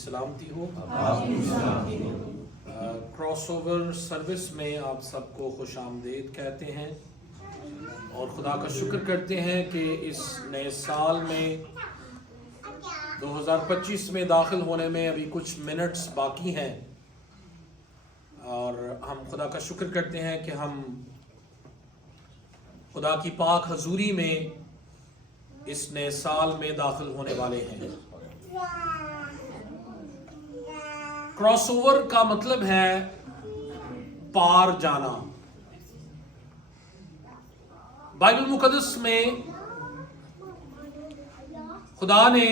سلامتی ہو۔ Cross over service میں آپ سب کو خوش آمدید کہتے ہیں اور خدا کا شکر کرتے ہیں کہ اس نئے سال میں 2025 میں داخل ہونے میں ابھی کچھ منٹس باقی ہیں، اور ہم خدا کا شکر کرتے ہیں کہ ہم خدا کی پاک حضوری میں اس نئے سال میں داخل ہونے والے ہیں۔ کراس اوور کا مطلب ہے پار جانا۔ بائبل مقدس میں خدا نے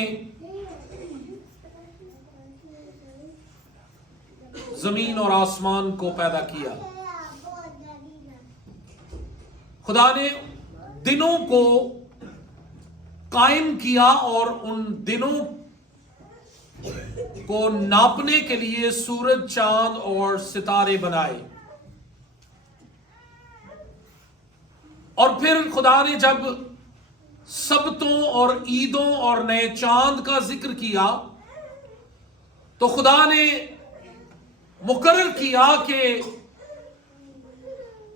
زمین اور آسمان کو پیدا کیا، خدا نے دنوں کو قائم کیا اور ان دنوں کو ناپنے کے لیے سورج، چاند اور ستارے بنائے، اور پھر خدا نے جب سبتوں اور عیدوں اور نئے چاند کا ذکر کیا تو خدا نے مقرر کیا کہ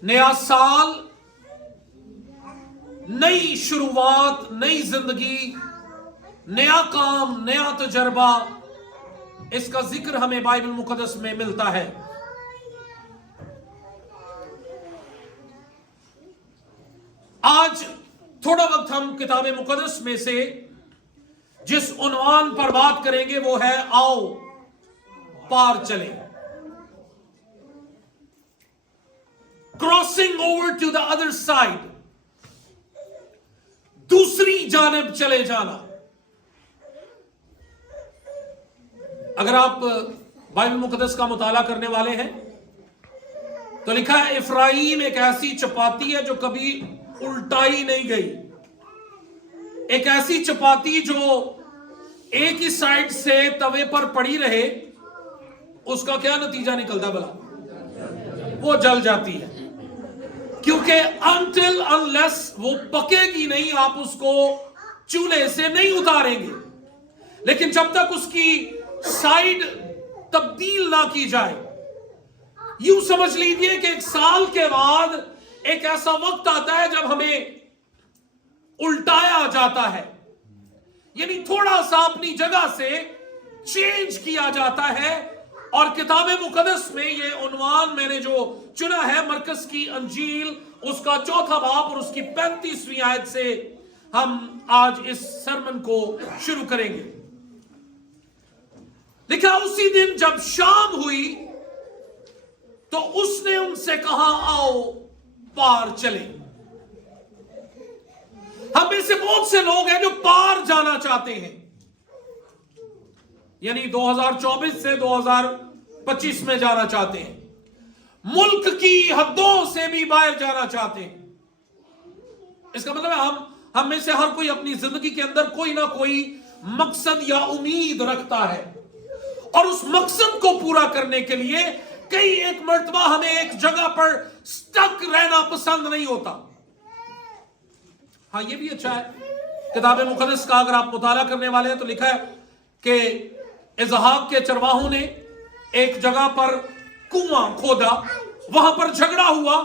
نیا سال، نئی شروعات، نئی زندگی، نیا کام، نیا تجربہ، اس کا ذکر ہمیں بائبل مقدس میں ملتا ہے۔ آج تھوڑا وقت ہم کتاب مقدس میں سے جس عنوان پر بات کریں گے وہ ہے آؤ پار چلیں، crossing over to the other side, دوسری جانب چلے جانا۔ اگر آپ بائبل مقدس کا مطالعہ کرنے والے ہیں تو لکھا ہے افرایم ایک ایسی چپاتی ہے جو کبھی الٹائی نہیں گئی، ایک ایسی چپاتی جو ایک ہی سائڈ سے توے پر پڑی رہے، اس کا کیا نتیجہ نکلتا بلا؟ وہ جل جاتی ہے، کیونکہ until unless وہ پکے گی نہیں آپ اس کو چولہے سے نہیں اتاریں گے۔ لیکن جب تک اس کی سائڈ تبدیل نہ کی جائے، یوں سمجھ لیجئے کہ ایک سال کے بعد ایک ایسا وقت آتا ہے جب ہمیں الٹایا جاتا ہے، یعنی تھوڑا سا اپنی جگہ سے چینج کیا جاتا ہے۔ اور کتاب مقدس میں یہ عنوان میں نے جو چنا ہے، مرکز کی انجیل اس کا 4واں باب اور اس کی 35ویں آیت سے ہم آج اس سرمن کو شروع کریں گے۔ لکھا اسی دن جب شام ہوئی تو اس نے ان سے کہا آؤ پار چلیں۔ ہم میں سے بہت سے لوگ ہیں جو پار جانا چاہتے ہیں، یعنی 2024 سے 2025 میں جانا چاہتے ہیں، ملک کی حدوں سے بھی باہر جانا چاہتے ہیں۔ اس کا مطلب ہے ہم میں سے ہر کوئی اپنی زندگی کے اندر کوئی نہ کوئی مقصد یا امید رکھتا ہے، اور اس مقصد کو پورا کرنے کے لیے کئی ایک مرتبہ ہمیں ایک جگہ پر سٹک رہنا پسند نہیں ہوتا۔ ہاں یہ بھی اچھا ہے، کتاب مقدس کا اگر آپ مطالعہ کرنے والے ہیں تو لکھا ہے کہ اسحاق کے چرواہوں نے ایک جگہ پر کنواں کھودا، وہاں پر جھگڑا ہوا،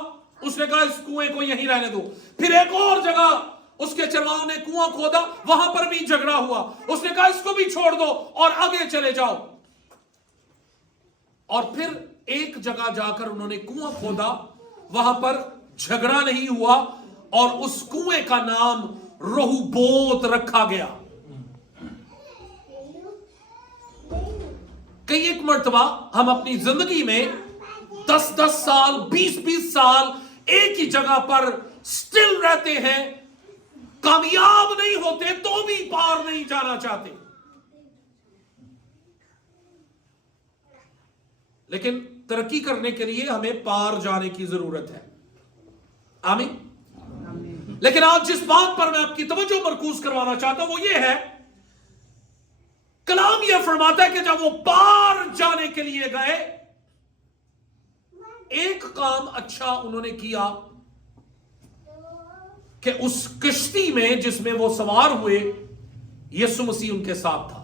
اس نے کہا اس کنویں کو یہیں رہنے دو۔ پھر ایک اور جگہ اس کے چرواہوں نے کنواں کھودا، وہاں پر بھی جھگڑا ہوا، اس نے کہا اس کو بھی چھوڑ دو اور آگے چلے جاؤ۔ اور پھر ایک جگہ جا کر انہوں نے کنواں کھودا، وہاں پر جھگڑا نہیں ہوا اور اس کنویں کا نام رہوبوت رکھا گیا۔ کئی ایک مرتبہ ہم اپنی زندگی میں 10 سال 20 سال ایک ہی جگہ پر سٹل رہتے ہیں، کامیاب نہیں ہوتے تو بھی پار نہیں جانا چاہتے۔ لیکن ترقی کرنے کے لیے ہمیں پار جانے کی ضرورت ہے۔ آمین۔ لیکن آج جس بات پر میں آپ کی توجہ مرکوز کروانا چاہتا ہوں وہ یہ ہے، کلام یہ فرماتا ہے کہ جب وہ پار جانے کے لیے گئے، ایک کام اچھا انہوں نے کیا کہ اس کشتی میں جس میں وہ سوار ہوئے، یسوع مسیح ان کے ساتھ تھا۔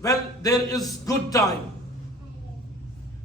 when there is good time,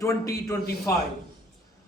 2025।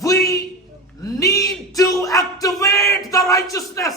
we need to activate the righteousness.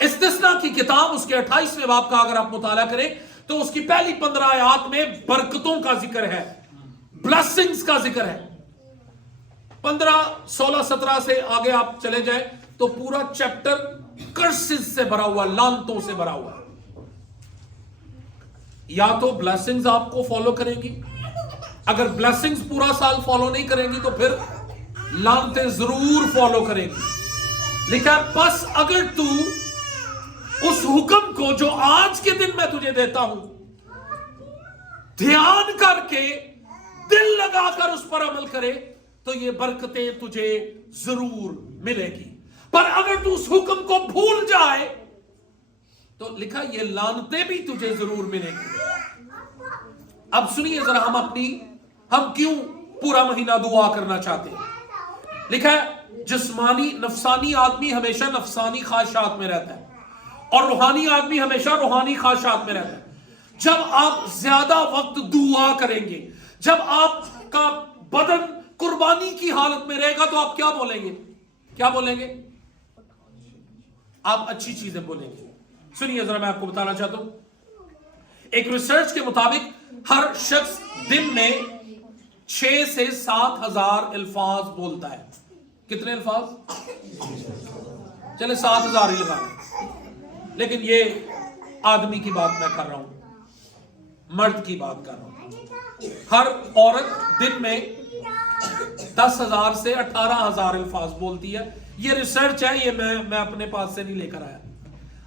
استثنا کی کتاب اس کے 28ویں باب کا اگر آپ مطالعہ کریں تو اس کی پہلی 15 آیات میں برکتوں کا ذکر ہے، بلیسنگز کا ذکر ہے۔ 15 16 17 سے آگے آپ چلے جائیں تو پورا چیپٹر کرسز سے بھرا ہوا، لعنتوں سے بھرا ہوا۔ یا تو بلیسنگز آپ کو فالو کریں گی، اگر بلیسنگز پورا سال فالو نہیں کریں گی تو پھر لعنتیں ضرور فالو کریں گی۔ لکھا ہے بس اگر تو اس حکم کو جو آج کے دن میں تجھے دیتا ہوں دھیان کر کے دل لگا کر اس پر عمل کرے تو یہ برکتیں تجھے ضرور ملے گی، پر اگر تو اس حکم کو بھول جائے تو لکھا یہ لعنتیں بھی تجھے ضرور ملے گی۔ اب سنیے ذرا ہم کیوں پورا مہینہ دعا کرنا چاہتے ہیں۔ لکھا ہے جسمانی نفسانی آدمی ہمیشہ نفسانی خواہشات میں رہتا ہے اور روحانی آدمی ہمیشہ روحانی خواہشات میں رہتا ہے۔ جب آپ زیادہ وقت دعا کریں گے، جب آپ کا بدن قربانی کی حالت میں رہے گا تو آپ کیا بولیں گے؟ کیا بولیں گے؟ آپ اچھی چیزیں بولیں گے۔ سنیے ذرا میں آپ کو بتانا چاہتا ہوں، ایک ریسرچ کے مطابق ہر شخص دن میں 6 سے 7 ہزار الفاظ بولتا ہے۔ کتنے الفاظ؟ چلے 7 ہزار ہی لگا لیں، لیکن یہ آدمی کی بات میں کر رہا ہوں، مرد کی بات کر رہا ہوں۔ ہر عورت دن میں 10,000 سے 18,000 الفاظ بولتی ہے۔ یہ ریسرچ ہے، یہ میں اپنے پاس سے نہیں لے کر آیا،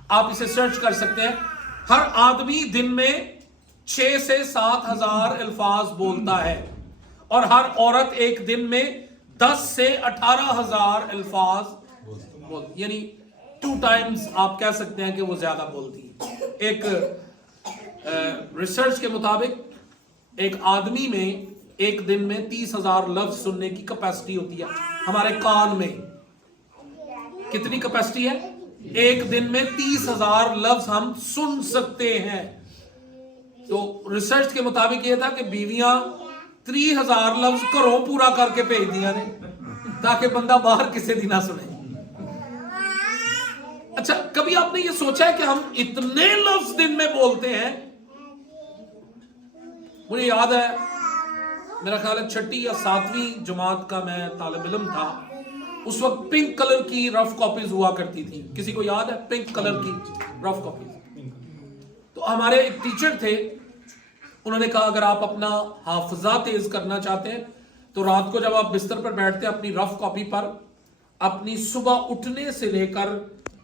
آپ اسے سرچ کر سکتے ہیں۔ ہر آدمی دن میں 6 سے 7 ہزار الفاظ بولتا ہے اور ہر عورت ایک دن میں 10 سے 18 ہزار الفاظ بولتی، یعنی 2 ٹائمز آپ کہہ سکتے ہیں کہ وہ زیادہ بولتی ہے۔ ایک ریسرچ کے مطابق ایک آدمی میں ایک دن میں 30,000 لفظ سننے کی کیپیسٹی ہوتی ہے۔ ہمارے کان میں کتنی کیپیسٹی ہے؟ ایک دن میں 30,000 لفظ ہم سن سکتے ہیں۔ تو ریسرچ کے مطابق یہ تھا کہ بیویاں 3,000 لفظ گھروں پورا کر کے بھیج دیا نے تاکہ بندہ باہر کسی دی نہ سنے۔ اچھا کبھی آپ نے یہ سوچا ہے کہ ہم اتنے لفظ دن میں بولتے ہیں؟ مجھے یاد ہے میرا خیال ہے 6 یا 7ویں جماعت کا میں طالب علم تھا، اس وقت پنک کلر کی رف کاپیز ہوا کرتی تھی۔ کسی کو یاد ہے پنک کلر کی رف کاپیز؟ تو ہمارے ایک ٹیچر تھے، انہوں نے کہا اگر آپ اپنا حافظہ تیز کرنا چاہتے ہیں تو رات کو جب آپ بستر پر بیٹھتے ہیں اپنی رف کاپی پر اپنی صبح اٹھنے سے لے کر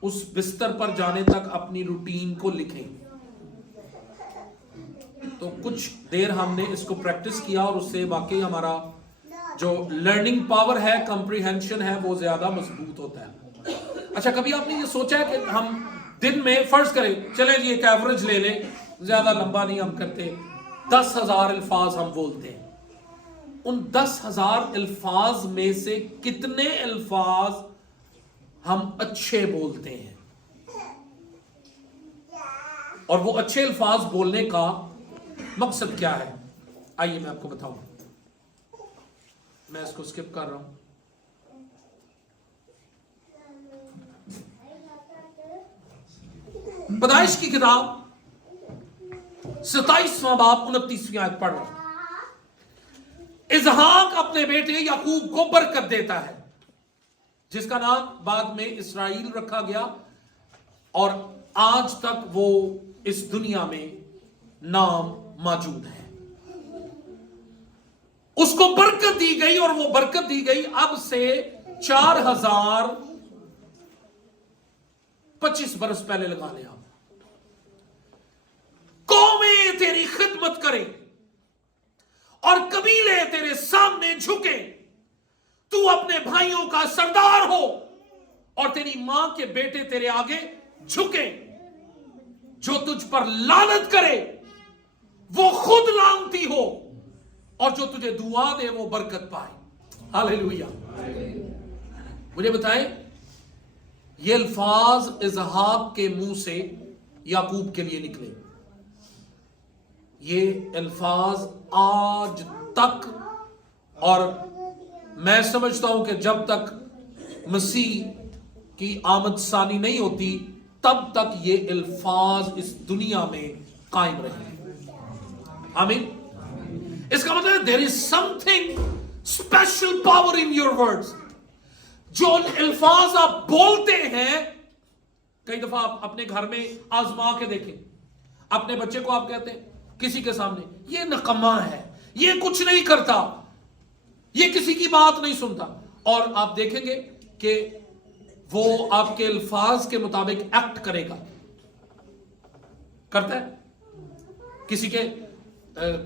اس بستر پر جانے تک اپنی روٹین کو لکھیں۔ تو کچھ دیر ہم نے اس کو پریکٹس کیا اور اس سے واقعی ہمارا جو لرننگ پاور ہے، کمپریہنشن ہے، وہ زیادہ مضبوط ہوتا ہے۔ اچھا کبھی آپ نے یہ سوچا ہے کہ ہم دن میں فرض کریں، چلیں جی ایک ایوریج لے لیں، زیادہ لمبا نہیں ہم کرتے، 10,000 الفاظ ہم بولتے ہیں۔ ان 10,000 الفاظ میں سے کتنے الفاظ ہم اچھے بولتے ہیں؟ اور وہ اچھے الفاظ بولنے کا مقصد کیا ہے؟ آئیے میں آپ کو بتاؤں، میں اس کو سکپ کر رہا ہوں۔ پیدائش کی کتاب 27واں باب 29ویں آیت پڑھ رہا ہوں۔ اسحاق اپنے بیٹے یعقوب کو برکت دیتا ہے، جس کا نام بعد میں اسرائیل رکھا گیا، اور آج تک وہ اس دنیا میں نام موجود ہے۔ اس کو برکت دی گئی اور وہ برکت دی گئی اب سے 4,025 برس پہلے لگا لیں آپ۔ قومیں تیری خدمت کریں اور قبیلے تیرے سامنے جھکیں، تو اپنے بھائیوں کا سردار ہو اور تیری ماں کے بیٹے تیرے آگے جھکیں۔ جو تجھ پر لعنت کرے وہ خود لعنتی ہو اور جو تجھے دعا دے وہ برکت پائے۔ ہاللیلویہ۔ مجھے بتائیں یہ الفاظ اسحاق کے منہ سے یعقوب کے لیے نکلے، یہ الفاظ آج تک، اور میں سمجھتا ہوں کہ جب تک مسیح کی آمد ثانی نہیں ہوتی تب تک یہ الفاظ اس دنیا میں قائم رہیں. آمین. اس کا مطلب there is something special power in your words. جو الفاظ آپ بولتے ہیں، کئی دفعہ آپ اپنے گھر میں آزما کے دیکھیں. اپنے بچے کو آپ کہتے ہیں کسی کے سامنے، یہ نکما ہے، یہ کچھ نہیں کرتا، یہ کسی کی بات نہیں سنتا، اور آپ دیکھیں گے کہ وہ آپ کے الفاظ کے مطابق ایکٹ کرے گا. کرتا ہے.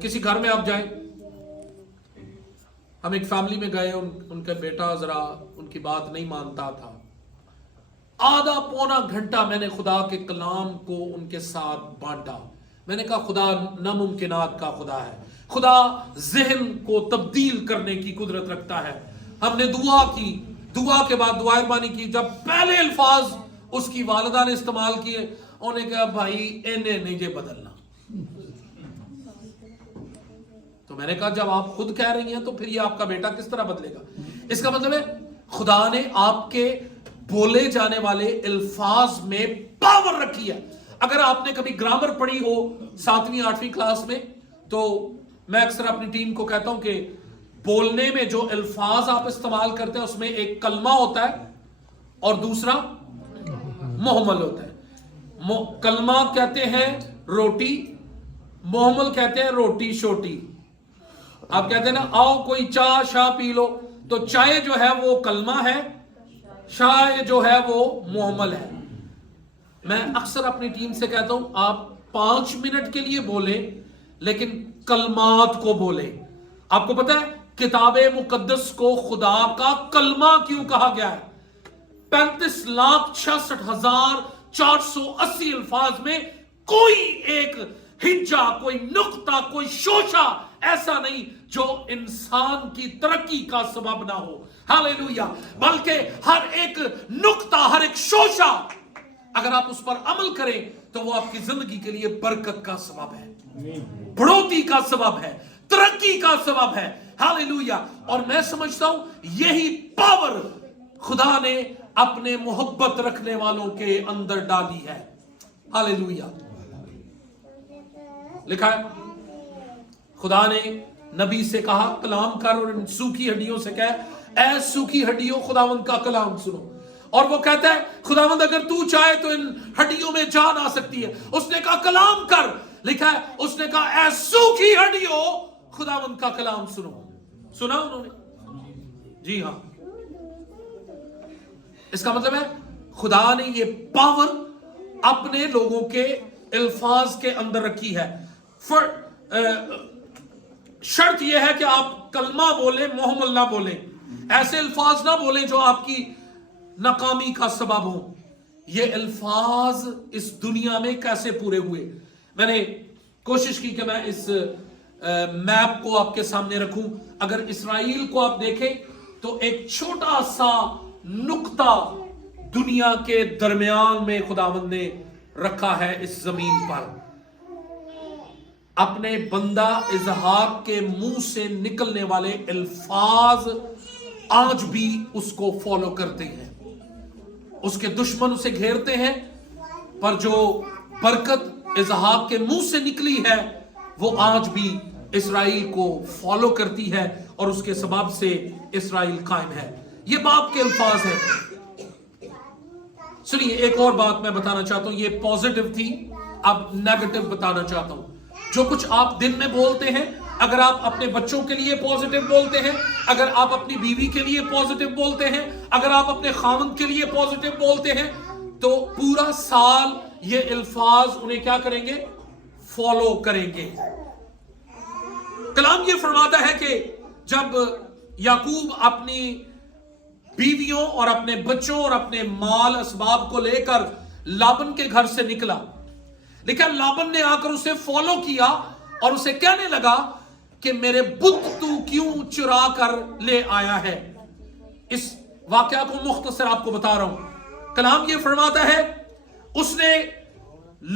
کسی گھر میں آپ جائیں. ہم ایک فیملی میں گئے، ان کا بیٹا ذرا ان کی بات نہیں مانتا تھا. آدھا پونا گھنٹہ میں نے خدا کے کلام کو ان کے ساتھ بانٹا. میں نے کہا خدا ناممکنات کا خدا ہے، خدا ذہن کو تبدیل کرنے کی قدرت رکھتا ہے. ہم نے دعا کی، دعا کے بعد دعا اربانی کی. جب پہلے الفاظ اس کی والدہ نے استعمال کیے، انہوں نے کہا بھائی انہیں نہیں یہ بدلنا. تو میں نے کہا جب آپ خود کہہ رہی ہیں تو پھر یہ آپ کا بیٹا کس طرح بدلے گا؟ اس کا مطلب ہے خدا نے آپ کے بولے جانے والے الفاظ میں پاور رکھی ہے. اگر آپ نے کبھی گرامر پڑھی ہو 7ویں 8ویں کلاس میں، تو میں اکثر اپنی ٹیم کو کہتا ہوں کہ بولنے میں جو الفاظ آپ استعمال کرتے ہیں اس میں ایک کلمہ ہوتا ہے اور دوسرا محمل ہوتا ہے. کلمہ کہتے ہیں روٹی، محمل کہتے ہیں روٹی شوٹی. آپ کہتے ہیں نا آؤ کوئی چائے شاہ پی لو، تو چائے جو ہے وہ کلمہ ہے، شاہ جو ہے وہ محمل ہے. میں اکثر اپنی ٹیم سے کہتا ہوں آپ 5 منٹ کے لیے بولیں لیکن کلمات کو بولیں. آپ کو پتا ہے کتاب مقدس کو خدا کا کلمہ کیوں کہا گیا ہے؟ 35,66,480 الفاظ میں کوئی ایک ہجا، کوئی نقطہ، کوئی شوشہ ایسا نہیں جو انسان کی ترقی کا سبب نہ ہو. ہاللیلویا. بلکہ ہر ایک نقطہ، ہر ایک شوشہ اگر آپ اس پر عمل کریں تو وہ آپ کی زندگی کے لیے برکت کا سبب ہے، بڑھوتی کا سبب ہے، ترقی کا سبب ہے. ہاللیلویا. اور میں سمجھتا ہوں یہی پاور خدا نے اپنے محبت رکھنے والوں کے اندر ڈالی ہے. ہاللیلویا. لکھا ہے خدا نے نبی سے کہا کلام کر اور ان سوکھی ہڈیوں سے کہے اے سوکھی ہڈیوں خداوند کا کلام سنو. اور وہ کہتا ہے خداوند اگر تو چاہے تو ان ہڈیوں میں جان آ سکتی ہے. اس نے کہا کلام کر. لکھا ہے اس نے کہا اے سوکھی ہڈیوں خداوند کا کلام سنو. سنا انہوں نے؟ جی ہاں. اس کا مطلب ہے خدا نے یہ پاور اپنے لوگوں کے الفاظ کے اندر رکھی ہے. شرط یہ ہے کہ آپ کلمہ بولیں، محمل نہ بولیں. ایسے الفاظ نہ بولیں جو آپ کی ناکامی کا سبب ہوں. یہ الفاظ اس دنیا میں کیسے پورے ہوئے؟ میں نے کوشش کی کہ میں اس میپ کو آپ کے سامنے رکھوں. اگر اسرائیل کو آپ دیکھیں تو ایک چھوٹا سا نقطہ دنیا کے درمیان میں خداوند نے رکھا ہے اس زمین پر. اپنے بندہ اسحاق کے منہ سے نکلنے والے الفاظ آج بھی اس کو فالو کرتے ہیں. اس کے دشمن اسے گھیرتے ہیں، پر جو برکت اسحاق کے منہ سے نکلی ہے وہ آج بھی اسرائیل کو فالو کرتی ہے اور اس کے سبب سے اسرائیل قائم ہے. یہ باپ کے الفاظ ہیں. سنیے ایک اور بات میں بتانا چاہتا ہوں. یہ پوزیٹو تھی، اب نیگیٹو بتانا چاہتا ہوں. جو کچھ آپ دن میں بولتے ہیں، اگر آپ اپنے بچوں کے لیے پوزیٹو بولتے ہیں، اگر آپ اپنی بیوی کے لیے پوزیٹو بولتے ہیں، اگر آپ اپنے خاوند کے لیے پوزیٹو بولتے ہیں، تو پورا سال یہ الفاظ انہیں کیا کریں گے؟ فالو کریں گے. کلام یہ فرماتا ہے کہ جب یعقوب اپنی بیویوں اور اپنے بچوں اور اپنے مال اسباب کو لے کر لابن کے گھر سے نکلا، لیکن لابن نے آ کر اسے فالو کیا اور اسے کہنے لگا کہ میرے بت تو کیوں چرا کر لے آیا ہے. اس واقعہ کو مختصر آپ کو بتا رہا ہوں. کلام یہ فرماتا ہے اس نے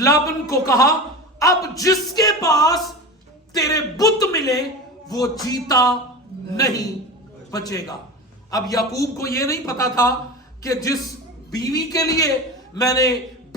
لابن کو کہا اب جس کے پاس تیرے بت ملے وہ جیتا نہیں بچے گا. اب یعقوب کو یہ نہیں پتا تھا کہ جس بیوی کے لیے میں نے